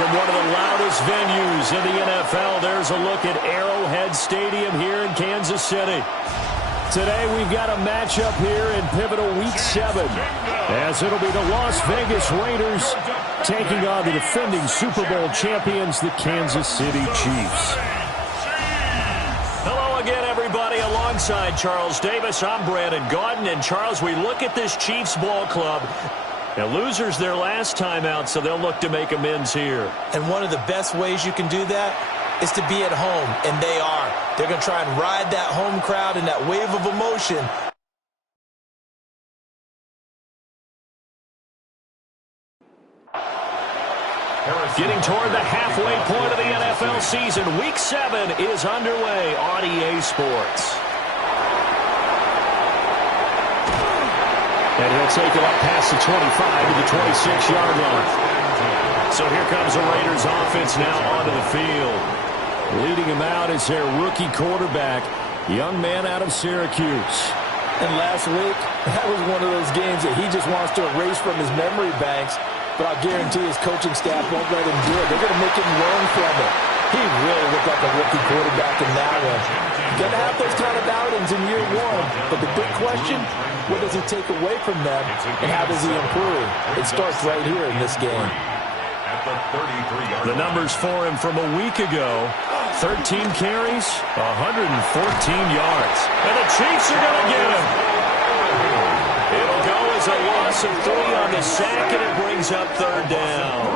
From one of the loudest venues in the NFL, there's a look at Arrowhead Stadium here in Kansas City. Today we've got a matchup here in pivotal Week 7, as it'll be the Las Vegas Raiders taking on the defending Super Bowl champions, the Kansas City Chiefs. Hello again, everybody. Alongside Charles Davis, I'm Brandon Gaudin. And Charles, we look at this Chiefs ball club. Now, losers their last time out, so they'll look to make amends here. And one of the best ways you can do that is to be at home, and they are. They're going to try and ride that home crowd and that wave of emotion. Getting toward the halfway point of the NFL season, Week 7 is underway on EA Sports. And he'll take it up past the 25 to the 26-yard line. So here comes the Raiders offense now onto the field. Leading him out is their rookie quarterback, young man out of Syracuse. And last week, that was one of those games that he just wants to erase from his memory banks. But I'll guarantee his coaching staff won't let him do it. They're going to make him learn from it. He really looked like a rookie quarterback in that one. He's going to have those kind of outings in year one. But the big question, what does he take away from them, and how does he improve? It starts right here in this game. The numbers for him from a week ago: 13 carries, 114 yards. And the Chiefs are going to get him. It'll go as a loss of 3 on the sack, and it brings up third down.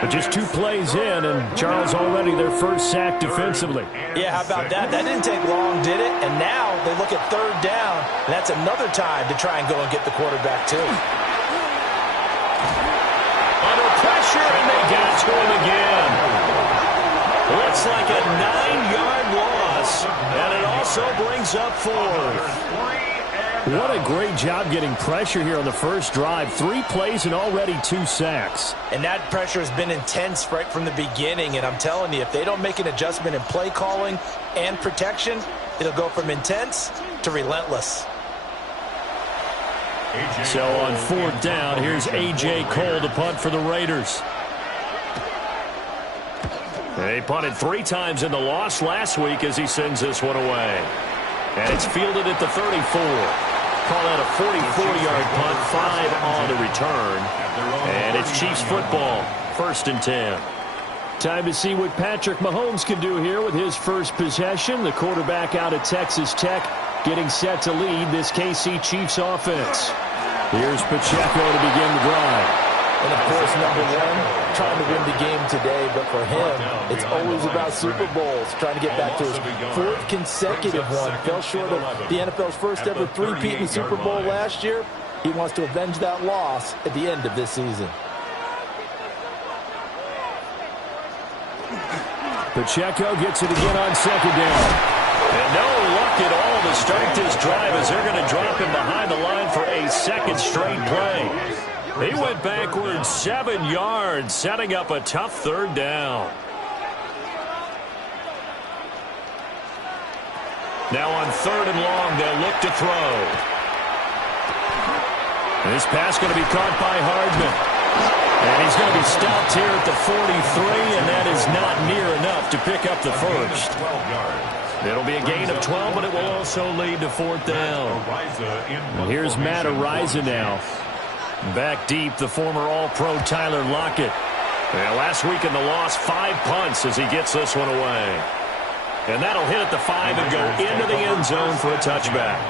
But just 2 plays in, and Charles already their first sack defensively. Yeah, how about that? That didn't take long, did it? And now they look at third down, and that's another time to try and go and get the quarterback, too. Under pressure, and they get it to him again. Looks like a 9-yard loss, and it also brings up 4th. What a great job getting pressure here on the first drive. 3 plays and already 2 sacks. And that pressure has been intense right from the beginning. And I'm telling you, if they don't make an adjustment in play calling and protection, it'll go from intense to relentless. So on 4th down, here's A.J. Cole to punt for the Raiders. They punted 3 times in the loss last week as he sends this one away. And it's fielded at the 34. Call that a 44-yard punt, 5 on the return. And it's Chiefs football, 1st and 10. Time to see what Patrick Mahomes can do here with his first possession. The quarterback out of Texas Tech getting set to lead this KC Chiefs offense. Here's Pacheco to begin the drive. And, of course, number 1, trying to win the game today. But for him, it's always about Super Bowls, trying to get back to his 4th consecutive one. Fell short of the NFL's first ever 3-peat in the Super Bowl last year. He wants to avenge that loss at the end of this season. Pacheco gets it again on 2nd down. And no luck at all to start this drive as they're going to drop him behind the line for a 2nd straight play. He went backwards 7 yards, setting up a tough 3rd down. Now on 3rd and long, they'll look to throw. This pass going to be caught by Hardman. And he's going to be stopped here at the 43, and that is not near enough to pick up the first. It'll be a gain of 12, but it will also lead to 4th down. And here's Matt Araiza now. Back deep, the former All-Pro Tyler Lockett. And last week in the loss, 5 punts as he gets this one away. And that'll hit at the 5 and go into the end zone for a touchback.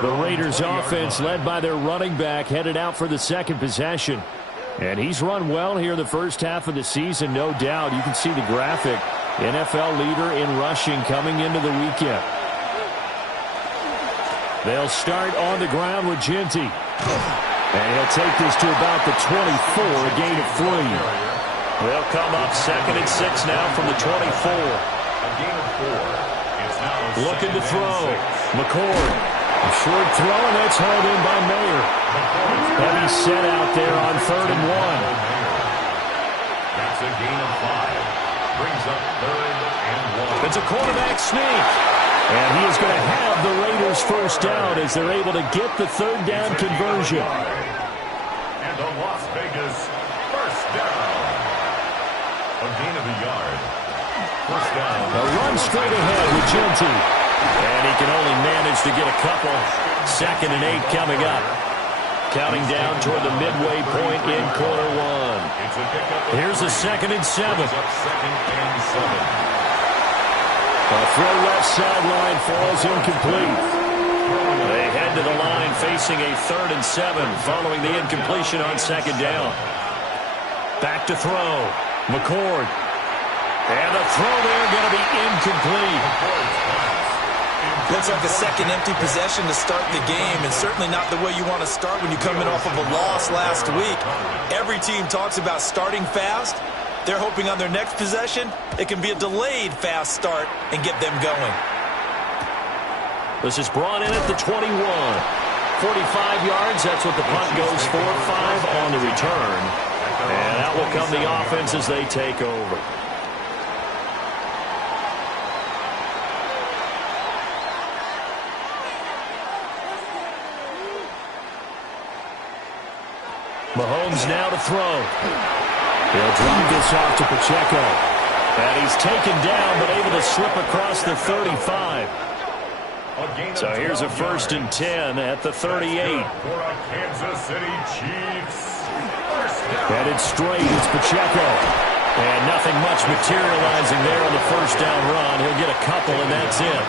The Raiders offense led by their running back headed out for the 2nd possession. And he's run well here in the first half of the season, no doubt. You can see the graphic. NFL leader in rushing coming into the weekend. They'll start on the ground with Ginty. And he'll take this to about the 24, a gain of 3. They'll come up 2nd and 6 now from the 24. Looking to throw. McCord. A short throw, and that's hauled in by Mayer. Heavy set out there on 3rd and 1. That's a gain of 5. Brings up 3rd and 1. It's a quarterback sneak. And he is going to have the Raiders first down as they're able to get the 3rd down conversion. And the Las Vegas first down. A run straight ahead with Genty. And he can only manage to get a couple. 2nd and 8 coming up. Counting down toward the midway point in quarter one. Here's a 2nd and 7. A throw left sideline falls incomplete. They head to the line facing a 3rd and 7 following the incompletion on 2nd down. Back to throw. McCord. And the throw there going to be incomplete. Looks like the second empty possession to start the game, and certainly not the way you want to start when you're coming off of a loss last week. Every team talks about starting fast. They're hoping on their next possession, it can be a delayed fast start and get them going. This is brought in at the 21. 45 yards, that's what the punt goes for. 5 on the return. And out will come the offense as they take over. Mahomes now to throw. He'll drop this off to Pacheco. And he's taken down but able to slip across the 35. So here's a 1st and 10 at the 38. Kansas City Chiefs. Headed straight, it's Pacheco. And nothing much materializing there on the 1st down run. He'll get a couple and that's it.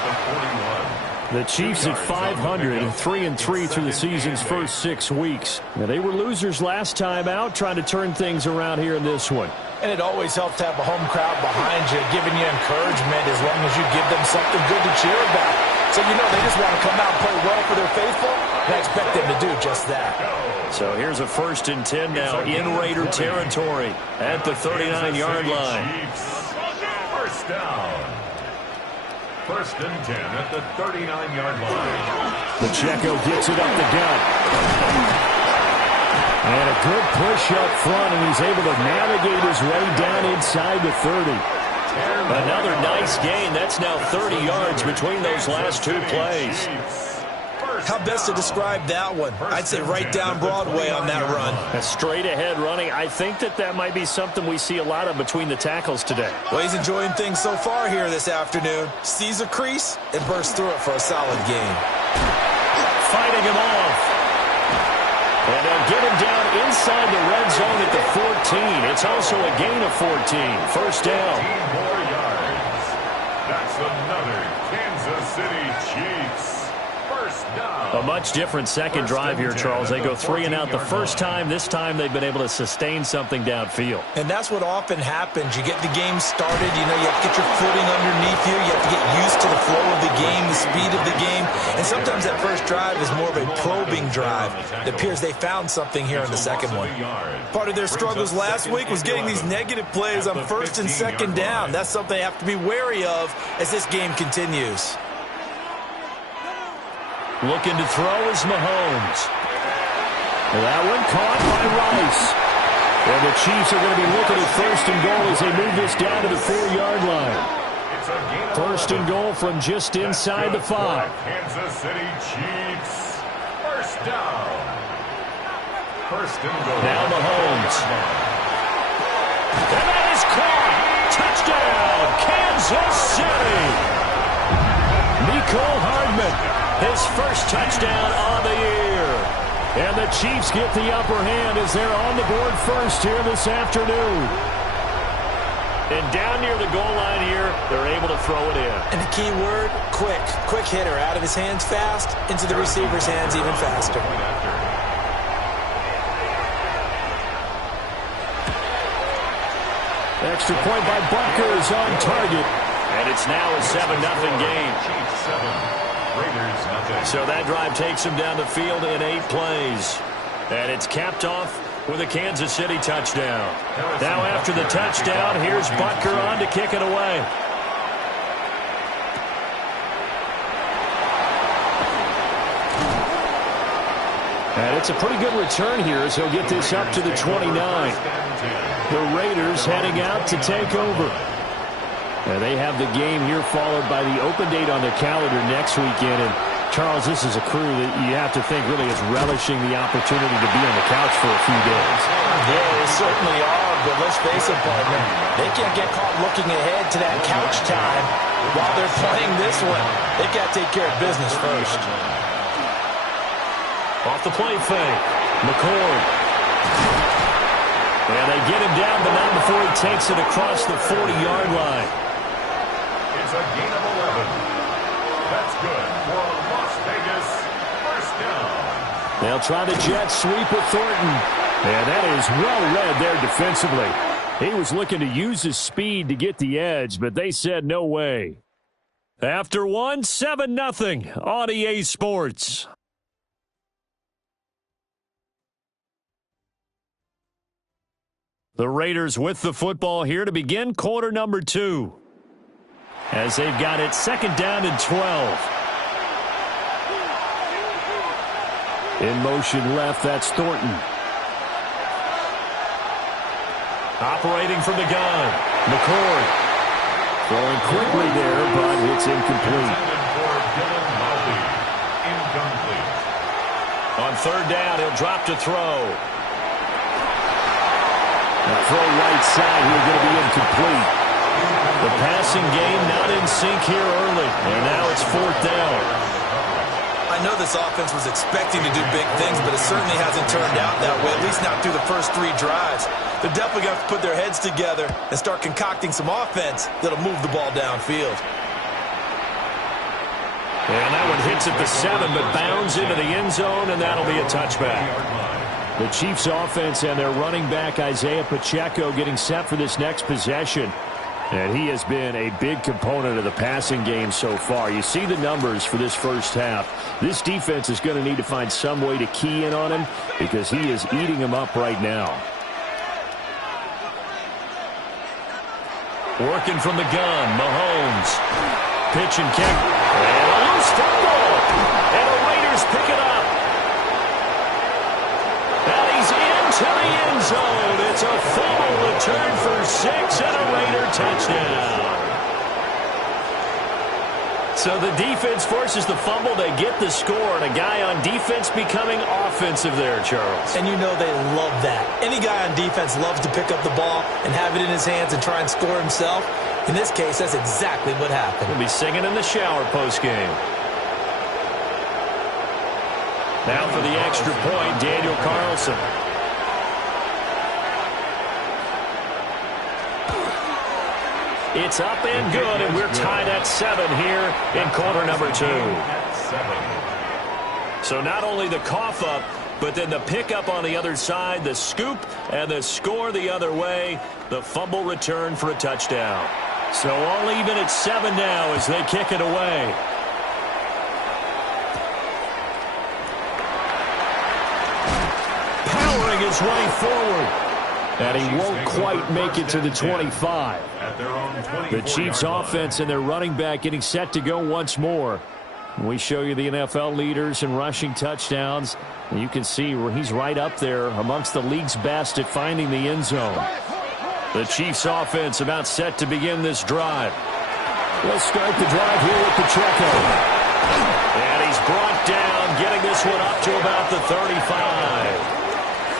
The Chiefs at 500, 3-3 through the season's first 6 weeks. Now, they were losers last time out, trying to turn things around here in this one. And it always helps to have a home crowd behind you, giving you encouragement as long as you give them something good to cheer about. So you know they just want to come out and play well for their faithful, and I expect them to do just that. So here's a 1st and 10 now in Raider territory at the 39-yard line. First down. 1st and 10 at the 39-yard line. Pacheco gets it up the gut. And a good push up front, and he's able to navigate his way down inside the 30. Another nice gain. That's now 30 yards between those last 2 plays. How best to describe that one? I'd say right down Broadway on that run. A straight ahead running. I think that might be something we see a lot of between the tackles today. Well, he's enjoying things so far here this afternoon. Sees a crease and bursts through it for a solid gain. Fighting him off. And they'll get him down inside the red zone at the 14. It's also a gain of 14. 1st down. 15 more yards. That's another Kansas City Chiefs. A much different second drive here, Charles. They go 3 and out the first time. This time they've been able to sustain something downfield. And that's what often happens. You get the game started. You know, you have to get your footing underneath you. You have to get used to the flow of the game, the speed of the game. And sometimes that first drive is more of a probing drive. It appears they found something here in the second one. Part of their struggles last week was getting these negative plays on 1st and 2nd down. That's something they have to be wary of as this game continues. Looking to throw is Mahomes. That one caught by Rice. And the Chiefs are going to be looking at 1st and goal as they move this down to the 4-yard line. 1st and goal from just inside the 5. Kansas City Chiefs. 1st down. 1st and goal. Now Mahomes. And that is caught. Touchdown, Kansas City. Mecole Hardman. His first touchdown on the year. And the Chiefs get the upper hand as they're on the board first here this afternoon. And down near the goal line here, they're able to throw it in. And the key word, quick. Quick hitter. Out of his hands fast, into the receiver's hands even faster. Extra point by Butker is on target. And it's now a 7-0 game. Chiefs 7. Raiders nothing. So that drive takes them down the field in 8 plays. And it's capped off with a Kansas City touchdown. Now after the touchdown, here's Butker on to kick it away. And it's a pretty good return here as he'll get this up to the 29. The Raiders heading out to take over. And they have the game here followed by the open date on their calendar next weekend. And Charles, this is a crew that you have to think really is relishing the opportunity to be on the couch for a few days. Yeah, they certainly are, but let's face it, partner. They can't get caught looking ahead to that couch time while they're playing this one. They got to take care of business first. Off the play fake. McCord. And they get him down, but not before he takes it across the 40-yard line. It's a gain of 11. That's good for a Las Vegas first down. They'll try the jet sweep with Thornton. And that is well read there defensively. He was looking to use his speed to get the edge, but they said no way. After one, 7-0 on EA Sports. The Raiders with the football here to begin quarter number 2. As they've got it second down and 12. In motion left, that's Thornton. Operating from the gun, McCord. Throwing quickly there, but it's incomplete. On third down, he'll drop to throw. Now throw right side here, going to be incomplete. The passing game not in sync here early, and now it's fourth down. I know this offense was expecting to do big things, but it certainly hasn't turned out that way, at least not through the first 3 drives. They're definitely going to have to put their heads together and start concocting some offense that'll move the ball downfield. And that one hits at the 7, but bounds into the end zone, and that'll be a touchback. The Chiefs offense and their running back Isaiah Pacheco getting set for this next possession. And he has been a big component of the passing game so far. You see the numbers for this first half. This defense is going to need to find some way to key in on him because he is eating them up right now. Working from the gun, Mahomes. Pitch and kick. And a loose football. And the Raiders pick it up. And he's into the end zone. It's a fumble return for 6 and a Raider touchdown. So the defense forces the fumble. They get the score, and a guy on defense becoming offensive there, Charles. And you know they love that. Any guy on defense loves to pick up the ball and have it in his hands and try and score himself. In this case, that's exactly what happened. He'll be singing in the shower postgame. Now for the extra point, Daniel Carlson. It's up and good, and we're tied at 7 here in quarter number 2. So not only the cough up, but then the pickup on the other side, the scoop, and the score the other way, the fumble return for a touchdown. So all even at 7 now as they kick it away. Powering his way forward. And he won't quite make it to the 25. The Chiefs offense and their running back getting set to go once more. We show you the NFL leaders in rushing touchdowns. And you can see where he's right up there amongst the league's best at finding the end zone. The Chiefs offense about set to begin this drive. Let's start the drive here with Pacheco. And he's brought down, getting this one up to about the 35.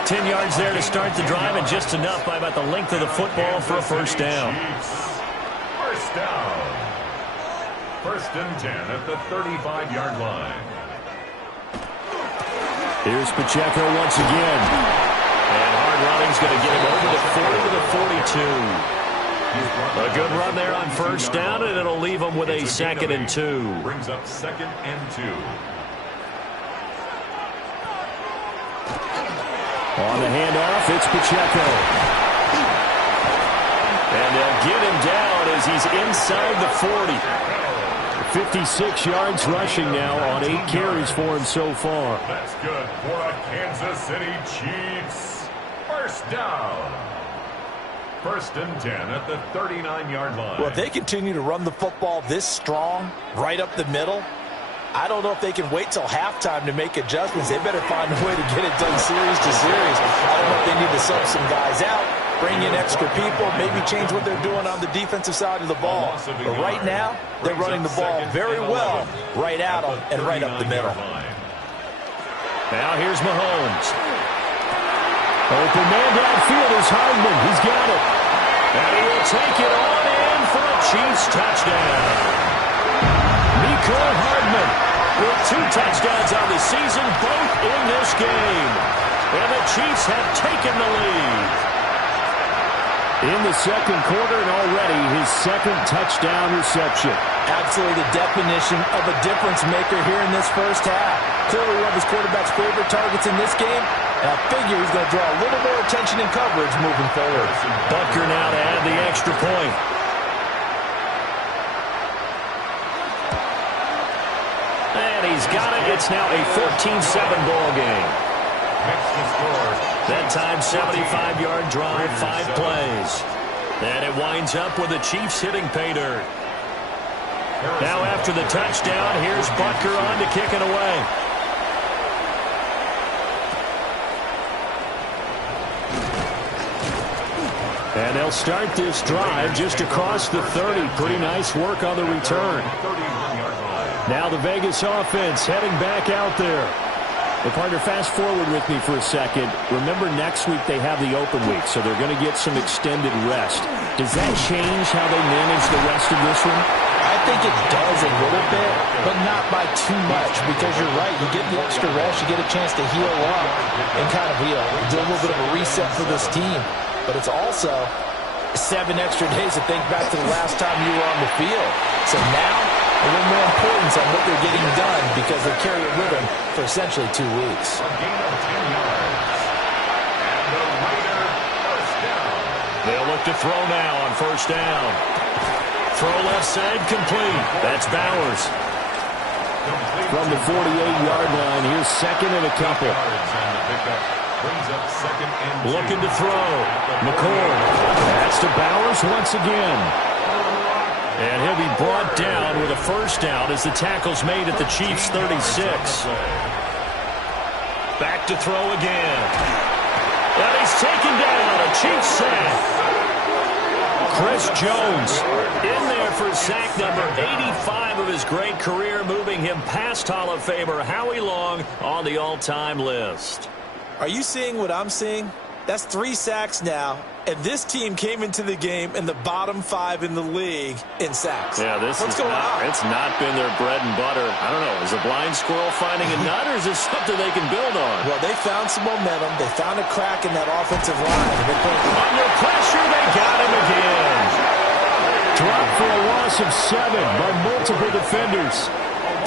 10 yards there to start the drive, and just enough by about the length of the football for a first down. First down. First and 10 at the 35-yard line. Here's Pacheco once again. And hard running's going to get him over the 40 to the 42. A good run there on first down, and it'll leave him with a second and 2. Brings up second and 2. On the handoff, it's Pacheco. And they'll get him down as he's inside the 40. 56 yards rushing now on 8 carries for him so far. That's good for a Kansas City Chiefs. First down. First and 10 at the 39-yard line. Well, if they continue to run the football this strong, right up the middle, I don't know if they can wait till halftime to make adjustments. They better find a way to get it done series to series. I don't know if they need to sub some guys out, bring in extra people, maybe change what they're doing on the defensive side of the ball. But right now, they're running the ball very well right at them and right up the middle. Now here's Mahomes. Open man downfield is Hardman. He's got it. And he will take it on in for a Chiefs touchdown. Mecole Hardman with 2 touchdowns on the season, both in this game. And the Chiefs have taken the lead. In the second quarter, and already his second touchdown reception. Absolutely the definition of a difference maker here in this first half. Clearly one of his quarterback's favorite targets in this game. And I figure he's going to draw a little more attention and coverage moving forward. Butker now to add the extra point. And he's got it. It's now a 14-7 ball game. That time, 75-yard drive, 5 plays. And it winds up with the Chiefs hitting pay dirt. Now after the touchdown, here's Butker on to kick it away. And they'll start this drive just across the 30. Pretty nice work on the return. Now the Vegas offense heading back out there. Well, partner, fast forward with me for a second. Remember, next week they have the open week, so they're going to get some extended rest. Does that change how they manage the rest of this one? I think it does a little bit, but not by too much, because you're right. You get the extra rest, you get a chance to heal up and kind of, do a little bit of a reset for this team. But it's also 7 extra days to think back to the last time you were on the field. So now, a little more importance on what they're getting done because they carry it with them for essentially 2 weeks. A gain of 10 yards. And the Raider first down. They'll look to throw now on first down. Throw left side complete. That's Bowers. From the 48-yard line, here's second and a couple. Looking to throw. McCord. That's to Bowers once again. And he'll be brought down with a first down as the tackle's made at the Chiefs' 36. Back to throw again. And he's taken down. A Chiefs sack. Chris Jones in there for sack number 85 of his great career, moving him past Hall of Famer Howie Long on the all-time list. Are you seeing what I'm seeing? That's 3 sacks now, and this team came into the game in the bottom 5 in the league in sacks. Yeah, What's going on? It's not been their bread and butter. I don't know. Is a blind squirrel finding a nut, or is this something they can build on? Well, they found some momentum. They found a crack in that offensive line. Under pressure, they got him again. Dropped for a loss of 7 by multiple defenders.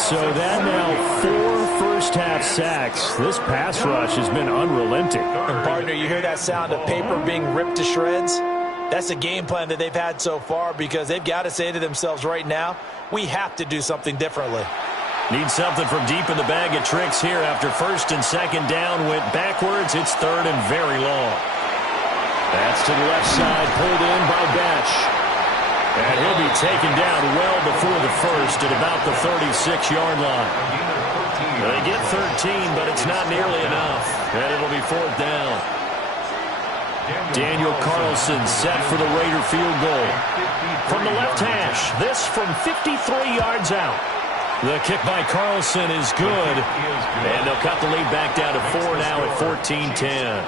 So that now 4 first-half sacks. This pass rush has been unrelenting. And partner, you hear that sound of paper being ripped to shreds? That's a game plan that they've had so far because they've got to say to themselves right now, we have to do something differently. Need something from deep in the bag of tricks here after first and second down went backwards. It's third and very long. That's to the left side, pulled in by Batch. And he'll be taken down well before the first at about the 36-yard line. They get 13, but it's not nearly enough. And it'll be fourth down. Daniel Carlson set for the Raider field goal. From the left hash, this from 53 yards out. The kick by Carlson is good. And they'll cut the lead back down to 4 now at 14-10.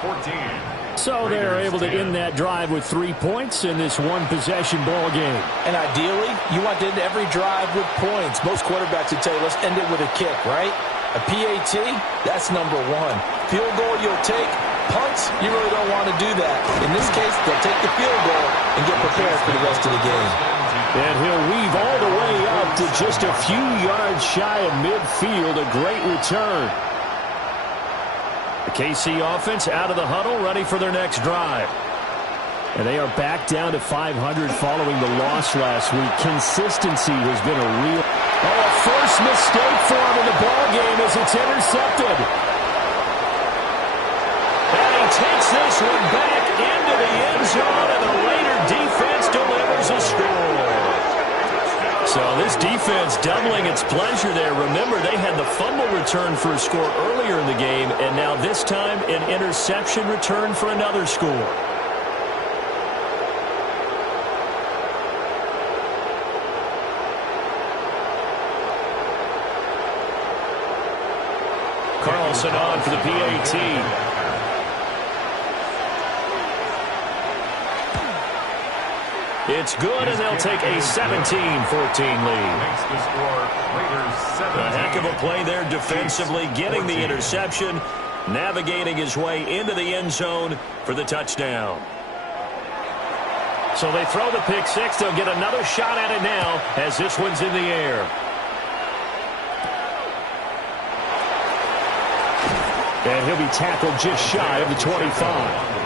So they're able to end that drive with 3 points in this one-possession ball game. And ideally, you want to end every drive with points. Most quarterbacks would tell you, let's end it with a kick, right? A PAT, that's number 1. Field goal, you'll take. Punts, you really don't want to do that. In this case, they'll take the field goal and get prepared for the rest of the game. And he'll weave all the way up to just a few yards shy of midfield. A great return. The KC offense out of the huddle, ready for their next drive. And they are back down to 500 following the loss last week. Consistency has been a real... Oh, a first mistake for him in the ballgame as it's intercepted. And he takes this one back into the end zone, and the Raider defense delivers a score. So this defense doubling its pleasure there. Remember, they had the fumble return for a score earlier in the game, and now this time an interception return for another score. Carlson on for the PAT. It's good, and they'll take a 17-14 lead. Makes the score Raiders 17. A heck of a play there defensively, getting the interception, navigating his way into the end zone for the touchdown. So they throw the pick six. They'll get another shot at it now as this one's in the air. And he'll be tackled just shy of the 25.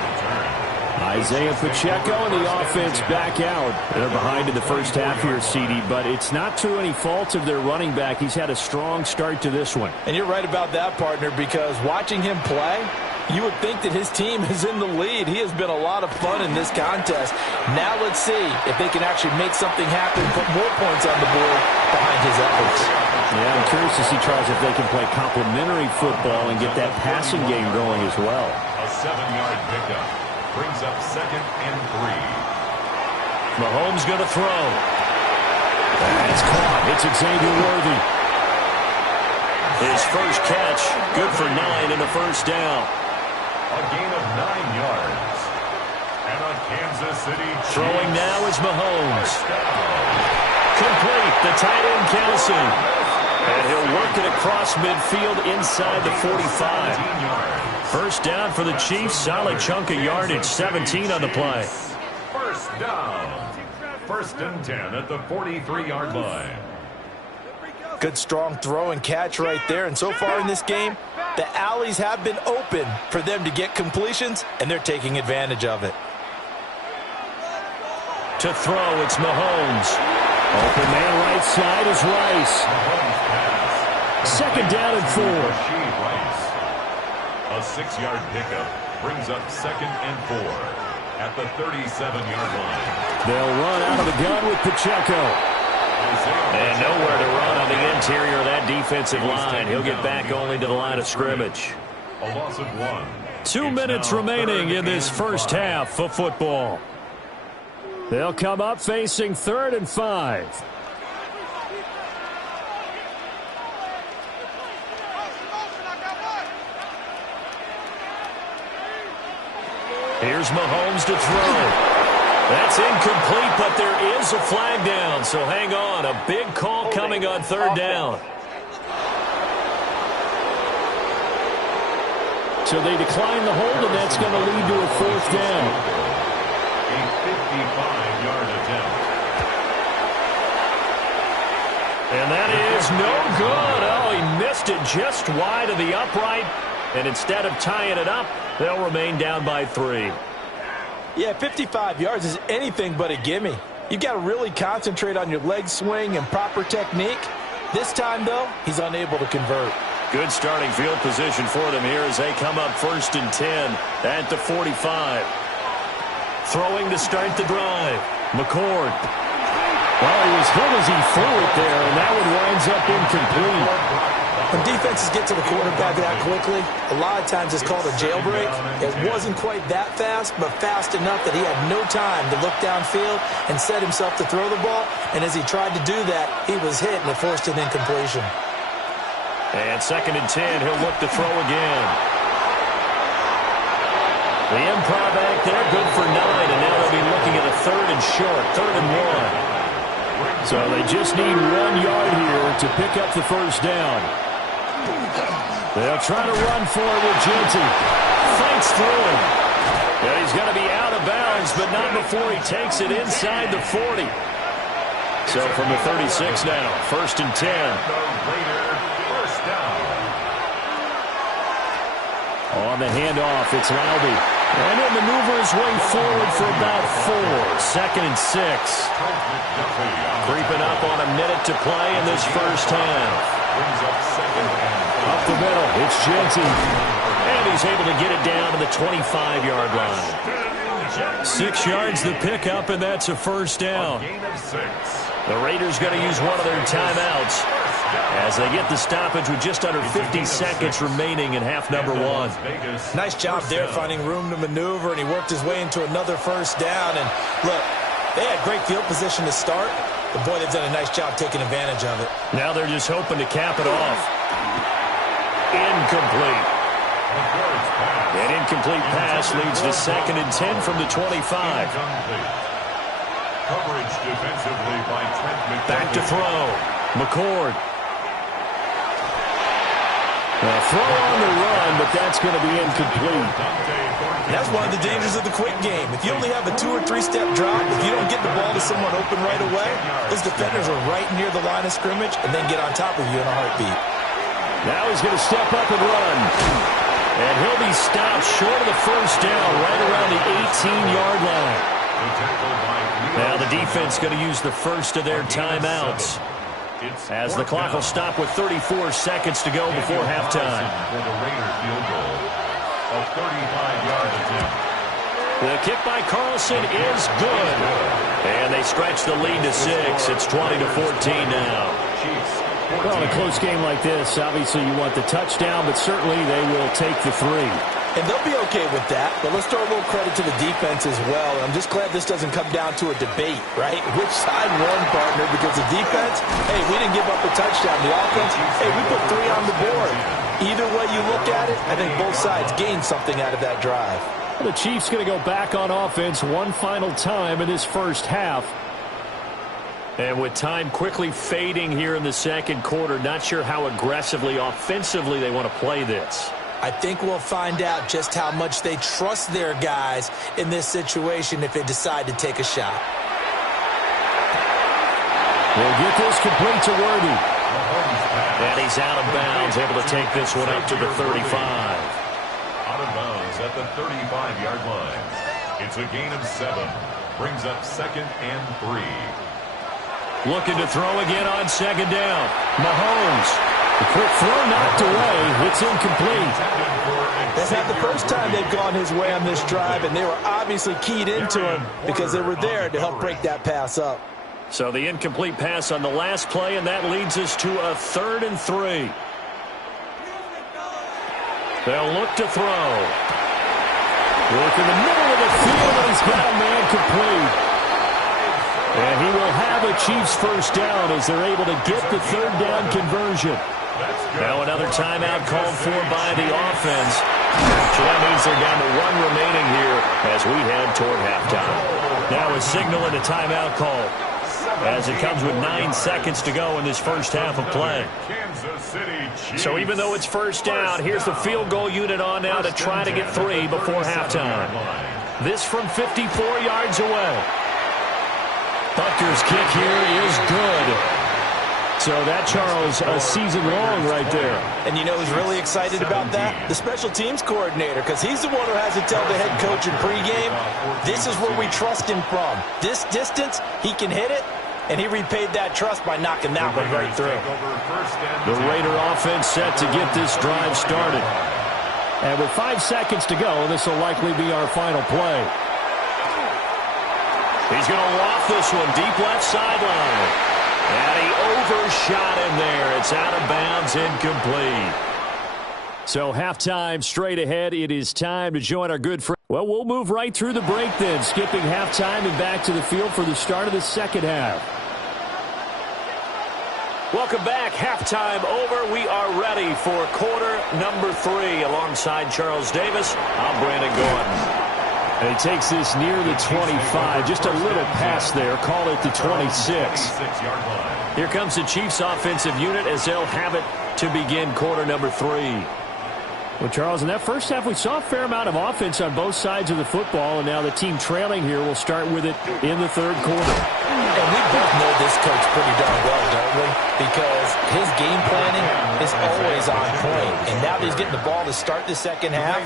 Isaiah Pacheco and the offense back out. They're behind in the first half here, CD, but it's not to any fault of their running back. He's had a strong start to this one. And you're right about that, partner, because watching him play, you would think that his team is in the lead. He has been a lot of fun in this contest. Now let's see if they can actually make something happen, put more points on the board behind his efforts. Yeah, I'm curious to see, Charles, if they can play complementary football and get that passing game going as well. A 7-yard pickup brings up 2nd and 3. Mahomes going to throw. That's caught. It's Xavier Worthy. His first catch, good for 9 and a first down. A gain of 9 yards. And a Kansas City Chiefs. Throwing now is Mahomes. Complete. The tight end Kelsey. And he'll work it across midfield inside the 45. First down for the Chiefs. Solid chunk of yardage. 17 on the play. First down. 1st and 10 at the 43-yard line. Good strong throw and catch right there. And so far in this game, the alleys have been open for them to get completions, and they're taking advantage of it. To throw, it's Mahomes. Open man right side is Rice. 2nd down and 4. A 6-yard pickup brings up 2nd and 4 at the 37-yard line. They'll run out of the gun with Pacheco. And nowhere to run on the interior of that defensive line. He'll get back only to the line of scrimmage. A loss of 1. 2 minutes remaining in this first half of football. They'll come up facing 3rd and 5. Here's Mahomes to throw. That's incomplete, but there is a flag down, so hang on. A big call coming on 3rd down. So they decline the hold, and that's going to lead to a 4th down. A 55-yard attempt. And that is no good. Oh, he missed it just wide of the upright. And instead of tying it up, they'll remain down by 3. Yeah, 55 yards is anything but a gimme. You've got to really concentrate on your leg swing and proper technique. This time, though, he's unable to convert. Good starting field position for them here as they come up 1st and 10 at the 45. Throwing to start the drive. McCord. Well, he was hit as he threw it there, and that one winds up incomplete. When defenses get to the quarterback that quickly, a lot of times it's called a jailbreak. It wasn't quite that fast, but fast enough that he had no time to look downfield and set himself to throw the ball. And as he tried to do that, he was hit, and it forced an incompletion. And 2nd and 10, he'll look to throw again. The improv act there, good for 9, and now they'll be looking at a 3rd and short, 3rd and 1. So they just need 1 yard here to pick up the first down. They'll try to run for it with Jeanty. Fights through him. And he's going to be out of bounds, but not before he takes it inside the 40. So from the 36 now, 1st and 10. First down. On the handoff, it's Laube. And he'll maneuver his way forward for about 4. 2nd and 6. Creeping up on a minute to play in this first half. Brings up 2nd and 5. Up the middle, it's Jeanty. And he's able to get it down to the 25-yard line. 6 yards the pickup, and that's a first down. Gain of 6. The Raiders going to use one of their timeouts as they get the stoppage with just under 50 seconds remaining in half number 1. Nice job there finding room to maneuver, and he worked his way into another first down. And look, they had great field position to start, but boy, they've done a nice job taking advantage of it. Now they're just hoping to cap it off. Incomplete. An incomplete pass leads to 2nd and 10 from the 25. coverage defensively by Trent McDuffie. Back to throw. McCord. Throw on the run, but that's going to be incomplete. That's one of the dangers of the quick game. If you only have a 2- or 3-step drop, if you don't get the ball to someone open right away, those defenders are right near the line of scrimmage and then get on top of you in a heartbeat. Now he's going to step up and run. And he'll be stopped short of the first down right around the 18-yard line. Now the defense going to use the first of their timeouts, as the clock will stop with 34 seconds to go before halftime. For the Raider field goal, a 35-yard attempt. The kick by Carlson is good. And they stretch the lead to 6. It's 20-14 now. Well, in a close game like this, obviously you want the touchdown, but certainly they will take the 3. And they'll be okay with that, but let's throw a little credit to the defense as well. I'm just glad this doesn't come down to a debate, right? Which side won, partner? Because the defense, hey, we didn't give up a touchdown. The offense, hey, we put 3 on the board. Either way you look at it, I think both sides gained something out of that drive. Well, the Chiefs going to go back on offense one final time in this first half. And with time quickly fading here in the second quarter, not sure how aggressively, offensively they want to play this. I think we'll find out just how much they trust their guys in this situation if they decide to take a shot. We'll get this complete to Worthy. And he's out of bounds, able to take this one up to the 35. Out of bounds at the 35-yard line. It's a gain of 7. Brings up 2nd and 3. Looking to throw again on second down. Mahomes. The quick throw knocked away. It's incomplete. That's not the first time they've gone his way on this drive, and they were obviously keyed into him because they were there to help break that pass up. So the incomplete pass on the last play, and that leads us to a 3rd and 3. They'll look to throw. Work in the middle of the field, and he's got a man complete. And he will have a Chiefs first down as they're able to get the 3rd down conversion. Now another timeout called for by the offense. So that means they're down to 1 remaining here as we head toward halftime. Now a signal and a timeout call as it comes with 9 seconds to go in this first half of play. So even though it's first down, here's the field goal unit on now to try to get 3 before halftime. This from 54 yards away. Butker's kick here is good. So that, Charles, a season long right there. And you know who's really excited about that? The special teams coordinator, because he's the one who has to tell the head coach in pregame, this is where we trust him from. This distance, he can hit it, and he repaid that trust by knocking that one right through. The Raider offense set to get this drive started. And with 5 seconds to go, this will likely be our final play. He's going to loft this one deep left sideline. And he overshot him there. It's out of bounds, incomplete. So halftime straight ahead. It is time to join our good friend. Well, we'll move right through the break then, skipping halftime and back to the field for the start of the second half. Welcome back. Halftime over. We are ready for quarter number 3. Alongside Charles Davis, I'm Brandon Gordon. And he takes this near the 25. Just a little pass there. Call it the 26. Here comes the Chiefs offensive unit as they'll have it to begin quarter number 3. Well, Charles, in that first half, we saw a fair amount of offense on both sides of the football, and now the team trailing here will start with it in the third quarter. And we both know this coach pretty darn well, don't we? Because his game planning is always on point. And now that he's getting the ball to start the second half,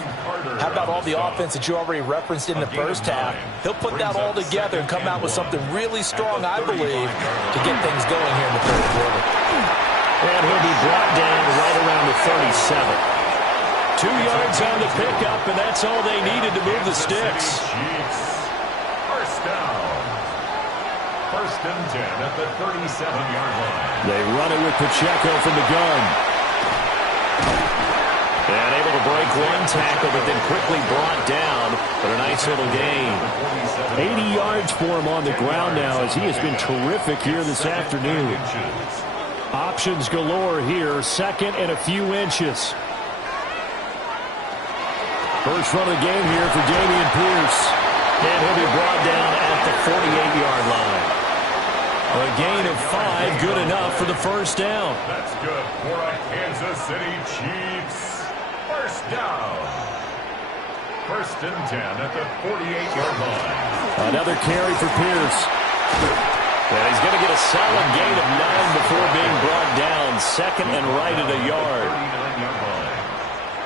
how about all the offense that you already referenced in the first half? He'll put that all together and come out with something really strong, I believe, to get things going here in the third quarter. And he'll be brought down right around the 37. 2 yards on the pickup, and that's all they needed to move the sticks. First down. 1st and 10 at the 37-yard line. They run it with Pacheco from the gun. And able to break one tackle, but then quickly brought down. But a nice little gain. 80 yards for him on the ground now as he has been terrific here this afternoon. Options galore here. 2nd and a few inches. First run of the game here for Dameon Pierce. And he'll be brought down at the 48-yard line. A gain of 5, good enough for the first down. That's good for a Kansas City Chiefs. First down. First and 10 at the 48-yard line. Another carry for Pierce. And he's going to get a solid gain of 9 before being brought down. Second and right at a yard. 39-yard line.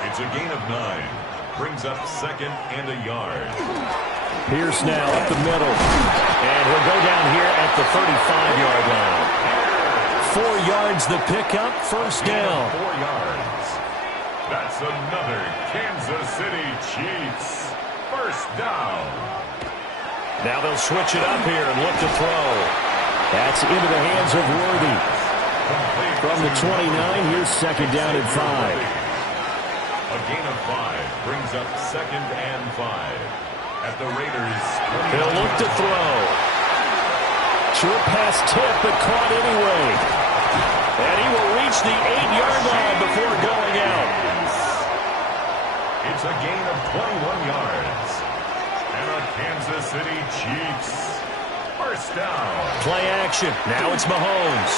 It's a gain of 9. Brings up second and a yard. Pierce now up the middle. And he'll go down here at the 35-yard line. 4 yards the pickup, first down. 4 yards. That's another Kansas City Chiefs. First down. Now they'll switch it up here and look to throw. That's into the hands of Worthy. From the 29, here's second down and 5. A gain of 5 brings up second and 5. At the Raiders. He'll look to throw. Short pass tip, but caught anyway. And he will reach the 8-yard line before going out. It's a gain of 21 yards. And a Kansas City Chiefs. First down. Play action. Now it's Mahomes.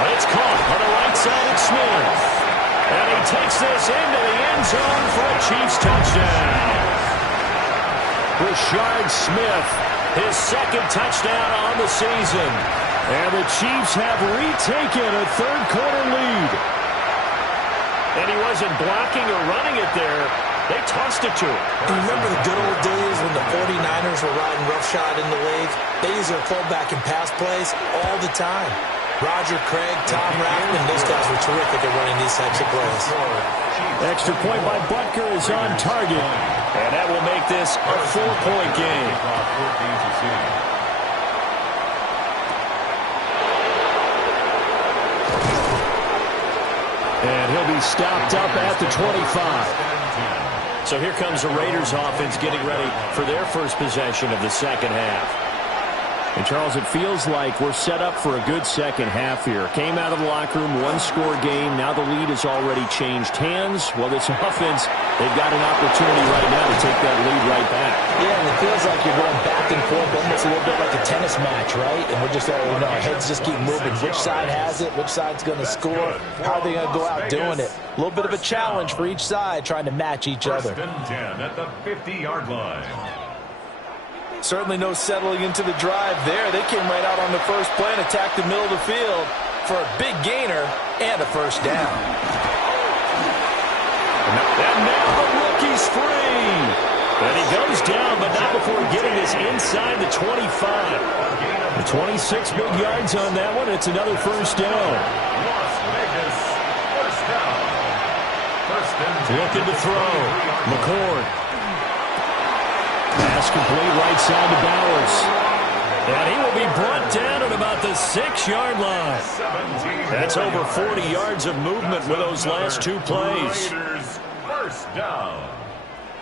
But it's caught on the right side of Smith. And he takes this into the end zone for a Chiefs touchdown. Rashard Smith, his second touchdown on the season. And the Chiefs have retaken a third-quarter lead. And he wasn't blocking or running it there. They tossed it to him. Do you remember the good old days when the 49ers were riding roughshod in the league? They used their fullback and pass plays all the time. Roger Craig, Tom Rathman, those guys were terrific at running these types of plays. Extra point by Butker is on target. And that will make this a 4-point game. And he'll be stopped up at the 25. So here comes the Raiders offense getting ready for their first possession of the second half. And, Charles, it feels like we're set up for a good second half here. Came out of the locker room, one-score game. Now the lead has already changed hands. Well, this offense, they've got an opportunity right now to take that lead right back. Yeah, and it feels like you're going back and forth, almost a little bit like a tennis match, right? And we're just, our heads just keep moving. Which side has it? Which side's going to score? How are they going to go out doing it? A little bit of a challenge for each side, trying to match each other. First and 10 at the 50-yard line. Certainly no settling into the drive there. They came right out on the first play and attacked the middle of the field for a big gainer and a first down. And now the rookie's free. And he goes down, but not before getting this inside the 25. The 26 big yards on that one. It's another first down. Las Vegas, first down. First and 10. Looking to throw. McCord. Pass complete right side to Bowers. And he will be brought down at about the 6-yard line. That's over 40 yards of movement with those last 2 plays. First down.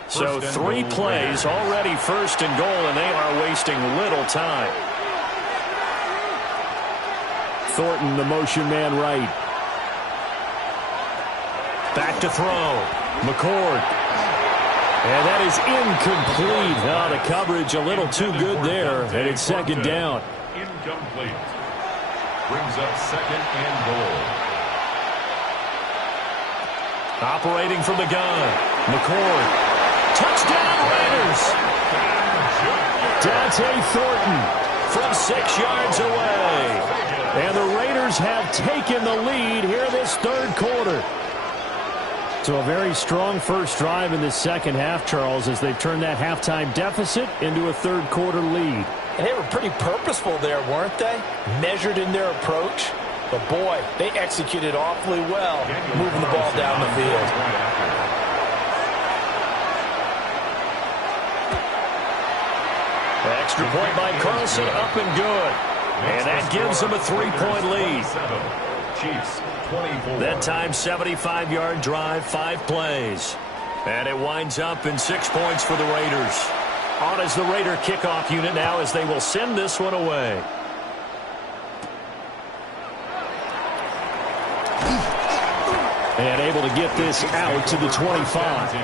So 3 plays already first and goal, and they are wasting little time. Thornton, the motion man right. Back to throw. McCord. And that is incomplete. Oh, the coverage a little too good there, and it's second down. Incomplete. Brings up second and goal. Operating from the gun. McCord. Touchdown Raiders. Dante Thornton from 6 yards away. And the Raiders have taken the lead here this third quarter. So a very strong first drive in the second half, Charles, as they've turned that halftime deficit into a third quarter lead. And they were pretty purposeful there, weren't they? Measured in their approach. But, boy, they executed awfully well, moving the ball down the field. Extra point by Carlson, up and good. And that gives them a 3-point lead. Chiefs, 24. That time, 75-yard drive, 5 plays. And it winds up in 6 points for the Raiders. On as the Raider kickoff unit now as they will send this one away. And able to get this out to the 25.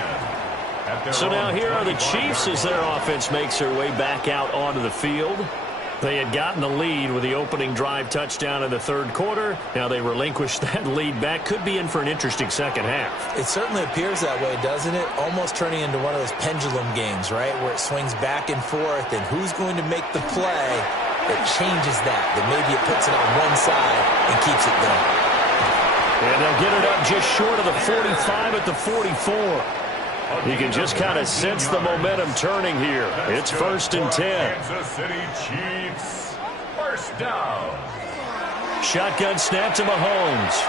So now here are the Chiefs as their offense makes their way back out onto the field. They had gotten the lead with the opening drive touchdown in the third quarter. Now they relinquished that lead back. Could be in for an interesting second half. It certainly appears that way, doesn't it? Almost turning into one of those pendulum games, right, where it swings back and forth, and who's going to make the play that changes that maybe it puts it on one side and keeps it going. And they'll get it up just short of the 45 at the 44. You can just kind of sense the momentum turning here. It's 1st and 10. Kansas City Chiefs. First down. Shotgun snap to Mahomes.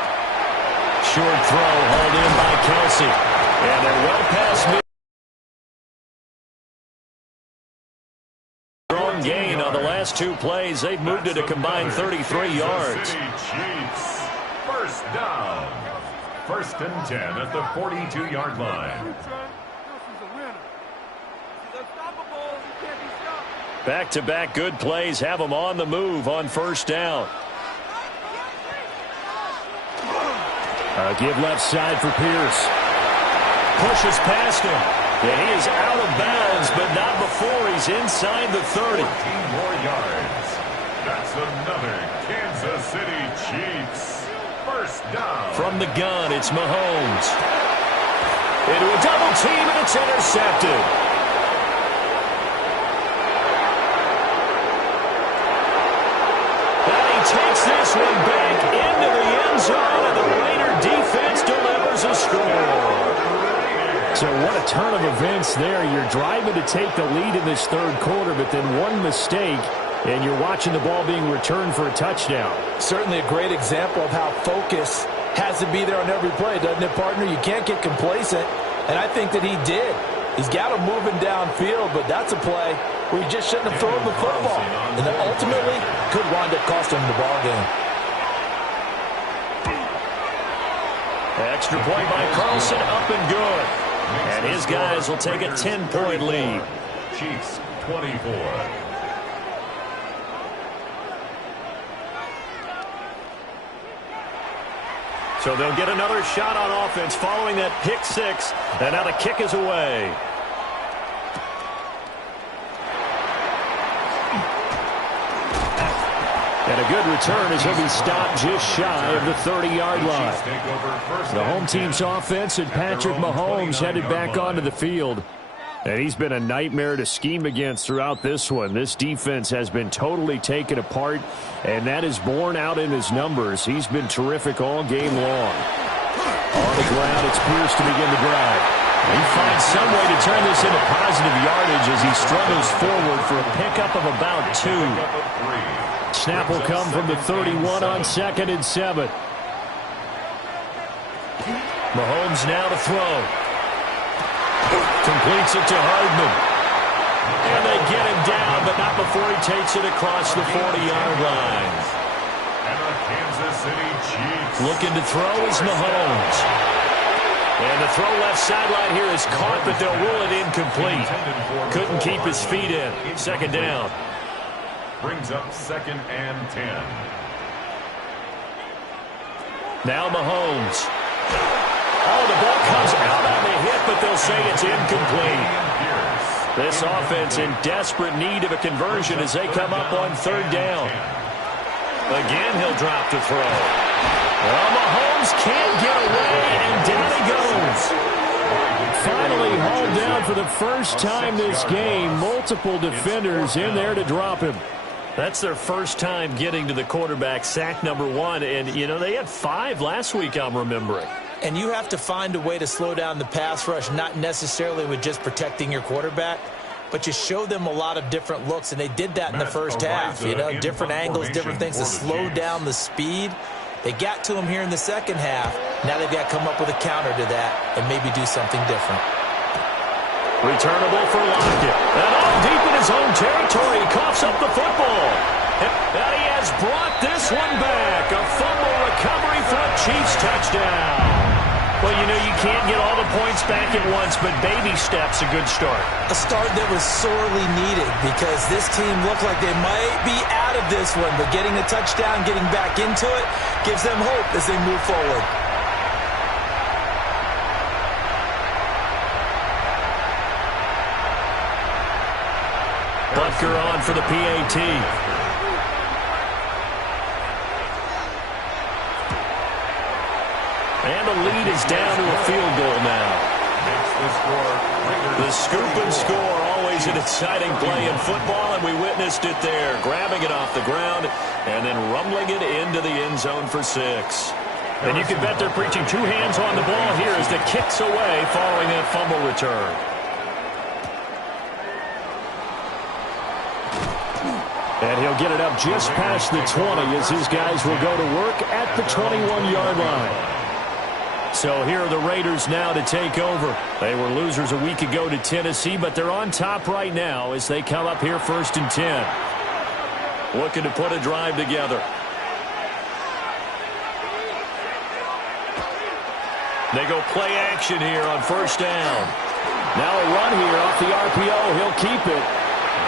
Short throw hauled in by Kelsey. And they're well past mid. Strong gain on the last 2 plays. They've moved it a combined 33 yards. Kansas City Chiefs. First down. 1st and 10 at the 42-yard line. Back-to-back good plays have them on the move on 1st down. Give left side for Pierce. Pushes past him. And he is out of bounds, but not before he's inside the 30. 14 more yards. That's another Kansas City Chiefs. First down. From the gun, it's Mahomes. Into a double team, and it's intercepted. And he takes this one back into the end zone, and the Raider defense delivers a score. So what a turn of events there. You're driving to take the lead in this third quarter, but then one mistake, and you're watching the ball being returned for a touchdown. Certainly a great example of how focus has to be there on every play, doesn't it, partner? You can't get complacent, and I think that he did. He's got him moving downfield, but that's a play where he just shouldn't have thrown the football, and then ultimately could wind up costing him the ball game. Extra point by Carlson, up and good. And his guys will take a 10-point lead. Chiefs 24. So they'll get another shot on offense following that pick 6. And now the kick is away. And a good return as he'll be stopped just shy of the 30-yard line. The home team's offense and Patrick Mahomes headed back onto the field. And he's been a nightmare to scheme against throughout this one. This defense has been totally taken apart, and that is borne out in his numbers. He's been terrific all game long. On the ground, it's Pierce to begin the drive. He finds some way to turn this into positive yardage as he struggles forward for a pickup of about 2. Snap will come from the 31 on 2nd and 7. Mahomes now to throw. Completes it to Hardman. And they get him down, but not before he takes it across the 40-yard line. And the Kansas City Chiefs. Looking to throw is Mahomes. And the throw left sideline here is caught, but they'll rule it incomplete. Couldn't keep his feet in. 2nd down. Brings up 2nd and 10. Now Mahomes. Oh, the ball comes out on the hit, but they'll say it's incomplete. This offense in desperate need of a conversion as they come up on 3rd down. Again, he'll drop to throw. Well, Mahomes can't get away, and down he goes. Finally hauled down for the first time this game. Multiple defenders in there to drop him. That's their first time getting to the quarterback, sack number 1. And, you know, they had 5 last week, I'm remembering. And you have to find a way to slow down the pass rush, not necessarily with just protecting your quarterback, but you show them a lot of different looks, and they did that in the first half. You know, different angles, different things to slow down the speed. They got to him here in the second half. Now they've got to come up with a counter to that and maybe do something different. Returnable for Lockett. And all deep in his own territory, he coughs up the football. And he has brought this one back. A fumble recovery for a Chiefs touchdown. Well, you know, you can't get all the points back at once, but baby steps a good start. A start that was sorely needed because this team looked like they might be out of this one, but getting a touchdown, getting back into it, gives them hope as they move forward. Butker on for the PAT. And the lead is down to a field goal now. The scoop and score, always an exciting play in football, and we witnessed it there, grabbing it off the ground and then rumbling it into the end zone for 6. And you can bet they're preaching 2 hands on the ball here as the kick's away following that fumble return. And he'll get it up just past the 20 as his guys will go to work at the 21-yard line. So here are the Raiders now to take over. They were losers a week ago to Tennessee, but they're on top right now as they come up here 1st and 10. Looking to put a drive together. They go play action here on 1st down. Now a run here off the RPO. He'll keep it.